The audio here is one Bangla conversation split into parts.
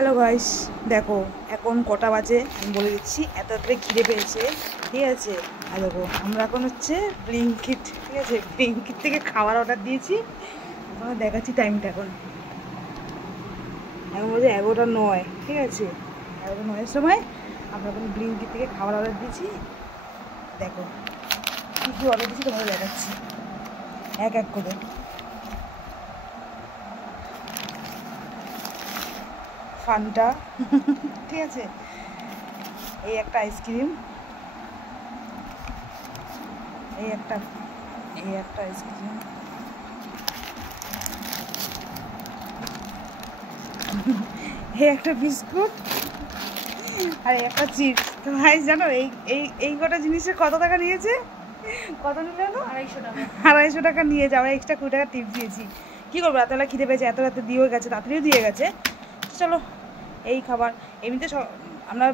হ্যালো গাইস, দেখো এখন কটা বাজে আমি বলে দিচ্ছি। এত তাড়াতাড়ি খিদে পেয়েছে, ঠিক আছে। আর দেখো আমরা এখন হচ্ছে ব্লিঙ্কিট, ঠিক আছে, ব্লিঙ্কিট থেকে খাবার অর্ডার দিয়েছি। আমরা দেখাচ্ছি টাইমটা। এখন বলছে 11:09, ঠিক আছে, 11:09-এর সময় আমরা এখন ব্লিঙ্কিট থেকে খাবার অর্ডার দিয়েছি। দেখো কী কী অর্ডার দিয়েছি তোমাদের দেখাচ্ছি এক এক করে। ফান্টা, ঠিক আছে, এই একটা আইসক্রিম, এই একটা আইসক্রিম, এই একটা বিস্কুট, আর এই একটা চিপস। তো ভাই জানো এই কটা জিনিসের কত টাকা নিয়েছে? কত নিলে? 250 টাকা। 250 টাকা নিয়েছে। আমরা এক্সট্রা 20 টাকা টিপ দিয়েছি। কী করবো, রাতেবেলা খিদে পেয়েছে, এত রাতে দিয়েও গেছে, তাড়াতাড়িও দিয়ে গেছে। চলো এই খাবার এমনিতে আমরা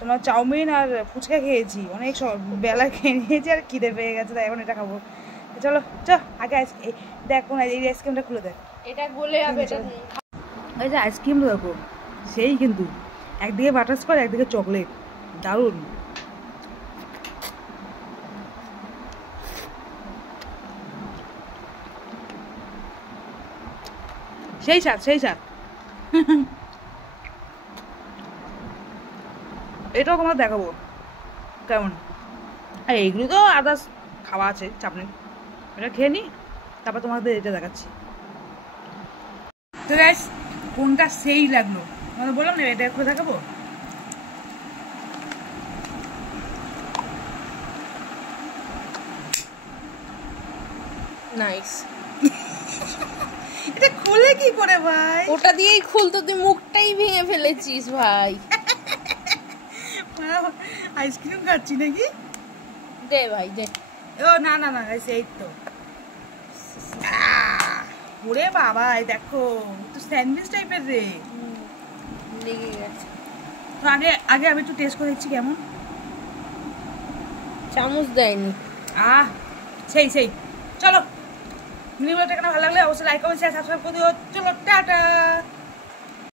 তোমার চাউমিন আর ফুচকা খেয়েছি, অনেক বেলা খেয়ে নিয়েছি, আর খিদে পেয়ে গেছে, তাই এখন এটা খাবো। চলো আগে দেখ কোন এই আইসক্রিমটা খুলে দেখ। এটা গলে যাবে। এই যে আইসক্রিম দেখো, সেই কিন্তু একদিকে বাটারস্কচ একদিকে চকলেট, দারুণ। সেই স্বাদ এটাও তোমার দেখাবো কেমন। আর এইগুলো তো আদার্স খাওয়া আছে, চাপ নেই, এটা খেয়ে নি, তারপর তোমাদের এটা দেখাচ্ছি। তো গাইস কোনটা সেই লাগলো তোমাদের বললাম না, এটা একটু দেখাবো। নাইস। এটা খুলে কি করে ভাই? ওটা দিয়েই খুলতো, তুই মুখটাই ভেঙে ফেলেছিস ভাই। আইসক্রিম খাচ্ছি নাকি? দে ভাই দে। ও না না না, এই তো। ওরে বাবা, দেখো তো স্যান্ডউইচ টাইপের রে, লেগে গেছে। আগে আমি একটু টেস্ট করে দিচ্ছি কেমন। চামচ দেয়নি। সেই চলো, ভিডিওটা ভালো লাগলে অবশ্যই লাইক কমেন্ট শেয়ার সাবস্ক্রাইব করে দিও। চলো টাটা।